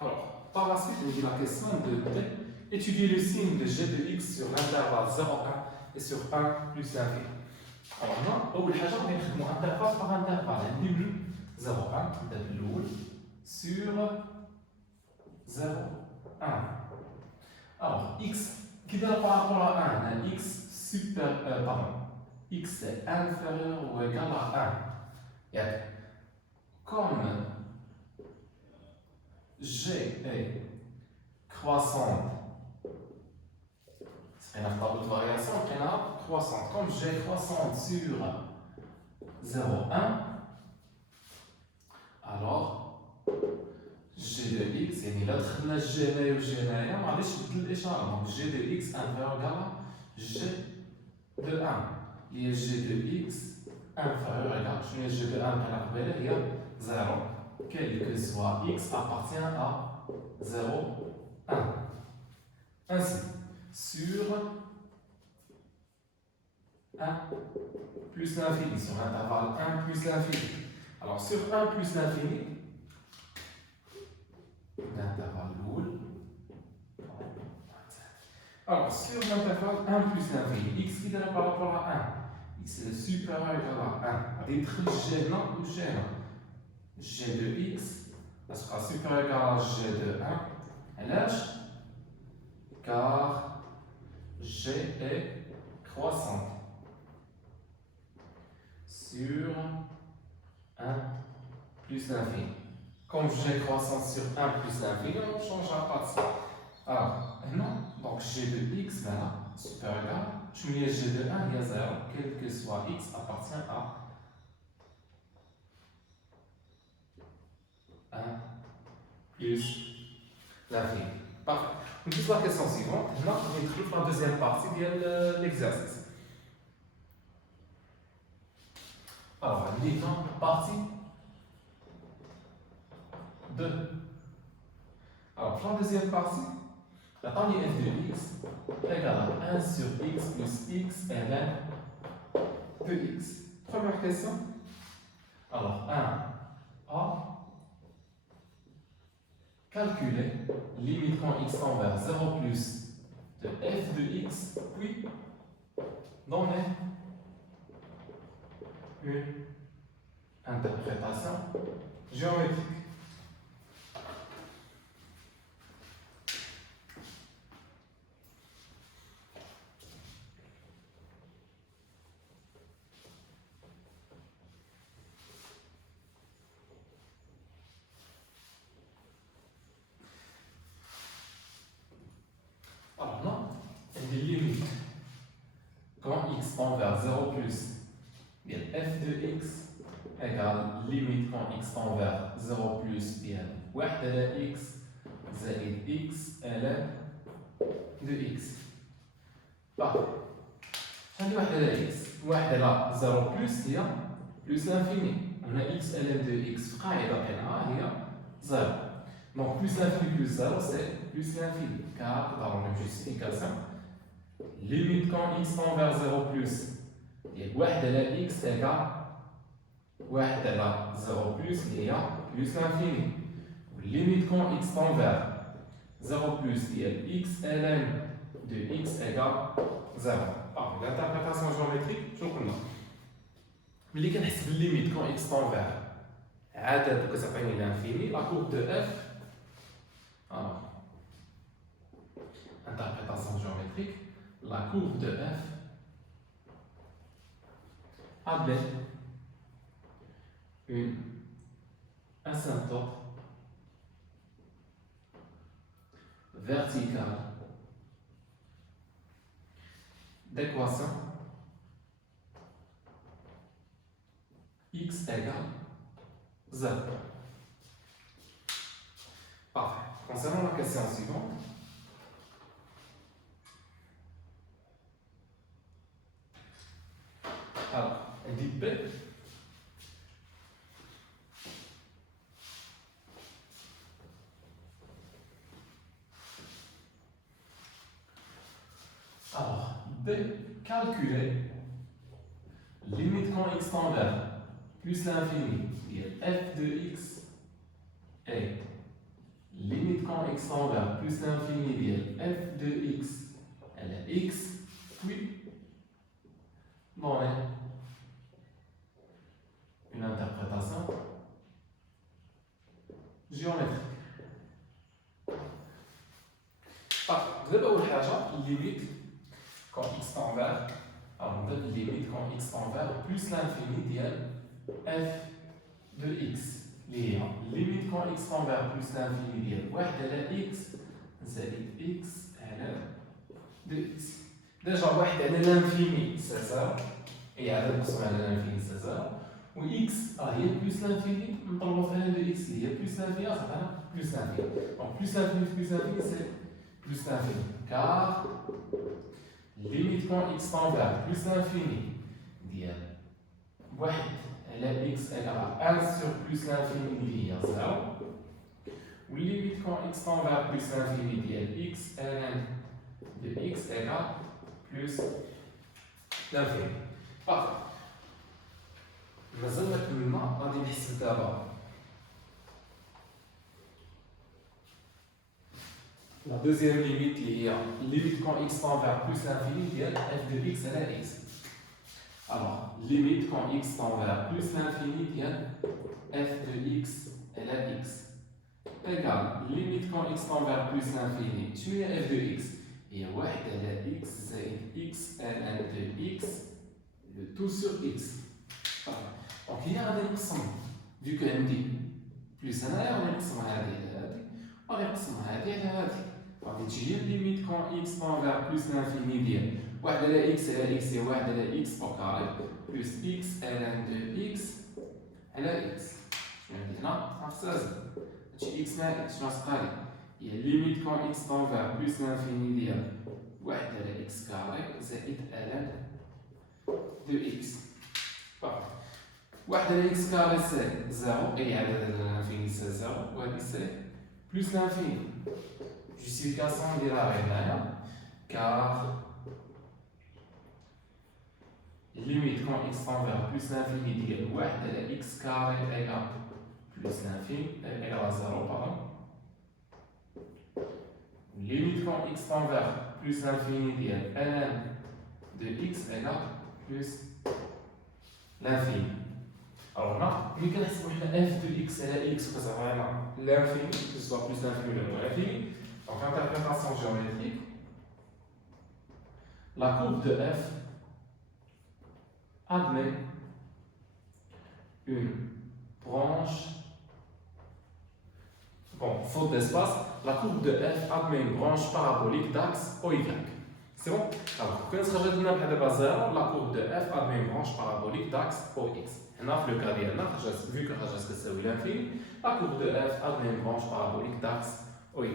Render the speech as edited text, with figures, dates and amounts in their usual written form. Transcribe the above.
Alors, par la suite, on dit la question de étudier le signe de g de x sur l'intervalle 0,1 et sur 1 plus l'infini. Alors, là, أول حاجة غادي نخدمو intervalle par intervalle. نبدلو 0,1 نبدا بالأول sur 0,1. Alors, x qui donne par rapport à 1, un x x est inférieur ou égal à 1. Et comme g est croissante, c'est une table de variation qui est croissante. Comme g est croissante sur 0,1, alors g de x, يعني لا دخلنا g هنايا و g هنايا معليش بدل الإشارة. Donc g de x inférieur égal à g de 1. Il y a g de x inférieur égal à g de 1 qui est 0. Quel que soit x appartient à 0, 1. Ainsi, sur 1 plus l'infini, sur l'intervalle 1 plus l'infini. Alors, sur 1 plus l'infini, l'intervalle lourd. Alors, sur l'intervalle 1 plus l'infini, x qui est par rapport à 1, x est supérieur égal à 1. On va g non ou g non. G de x sera supérieur égal à g de 1. L'âge, car g est croissante sur 1 plus l'infini. Comme g est croissante sur 1 plus l'infini, on ne changera pas de ça. Alors, non, donc g de x, maintenant, supérieur égal, je mets g de 1, il y a 0, quel que soit x appartient à 1 plus l'infini. Parfait. On dit la question suivante. Là, on trouve la deuxième partie de l'exercice. Alors, on dit partie 2. Alors, pour la deuxième partie, la taille f de x égale à 1 sur x plus x ln de x. Première question. Alors, 1 a calculer limite quand x tend vers 0 plus de f de x, puis donner une interprétation géométrique. Alors non, il y a des limites. Quand x tend vers 0 plus, bien f de x égale limite quand x tend vers 0 plus, bien واحد على x زائد x ln de x. Parfait. شنو واحد على x؟ واحد على 0 plus هي plus l'infini. On a x ln de x في قاعدة كاينة هي 0. Donc plus l'infini plus 0 c'est plus l'infini. Car dans la justification, limite quand x tend vers 0 plus, il y a 1 على x égale 1 على 0 plus, il y a plus l'infini. Limite quand x tend vers 0 plus, il y a x ln de x égale 0. Parfait. L'interprétation géométrique, je vous connais. Mais les limite quand x tend vers عدد que ça s'appelle l'infini, la courbe de f. Alors, interprétation géométrique, la courbe de f admet une asymptote verticale d'équation x égale 0. Parfait. Concernant la question suivante, alors, elle dit B. Alors, B, calculer limite quand x tend vers plus l'infini, f de x est limite quand x tend vers plus l'infini de f de x, elle est x, puis donner une interprétation géométrique. D'abord, limite quand x tend vers, alors on donne limite quand x tend vers plus l'infini de f de x. Limite quand x tend vers plus l'infini ديال واحد على x زائد x على 2x. ديجا واحد على l'infini c'est 0 et عدد مقسوم على l'infini c'est 0 و x هي plus l'infini نضربو في 1 de x اللي هي plus l'infini عطانا plus l'infini. Donc plus l'infini c'est plus l'infini car limite quand x tend vers plus l'infini ديال واحد على x égale à 1 sur plus l'infini اللي هي 0 و limite quand x tend vers plus l'infini ديال x ln de x égale plus l'infini. Parfait. مازال كملنا غادي نحسب دابا la deuxième limite اللي هي limite quand x tend vers plus l'infini ديال f de x على x. Alors, limite quand x tend vers plus l'infini de f de x elle a x égale limite quand x tend vers plus l'infini tu es f de x et واحد على x زائد x ln de x le tout sur x. Donc هنا غادي نقسم vu que عندي plus هنايا غادي نقسم هذه على هذه وغادي نقسم هذه على هذه غادي تجي limite quand x tend vers plus l'infini ديال واحد على x على x هي واحد على x au carré plus x ln de x على x. شنو عندي هنا؟ غنختزل هادشي x مع x شنو غتبقى لي؟ هي limite quand x tend vers plus l'infini ديال واحد على x carré زائد ln de x. واحد على x carré c'est 0 et عدد على l'infini c'est 0 وهادي c'est plus l'infini. Justification de la règle car limite quand x tend vers plus l'infini ديال واحد على x carré égale plus l'infini égale à 0 pardon. Limite quand x tend vers plus l'infini ديال ln de x égale plus l'infini. Alors là, ملي كنحسبو حنا f de x على x وكتعطينا l'infini que ce soit plus l'infini ou moins l'infini. Donc interprétation géométrique, la courbe de f admet une branche, bon, faute d'espace, la courbe de f admet une branche parabolique d'axe OY. C'est bon? Alors, quand on se rajoute à 0, la courbe de f admet une branche parabolique d'axe OX. Et dans le cas vu que c'est l'infini, la courbe de f admet une branche parabolique d'axe OY.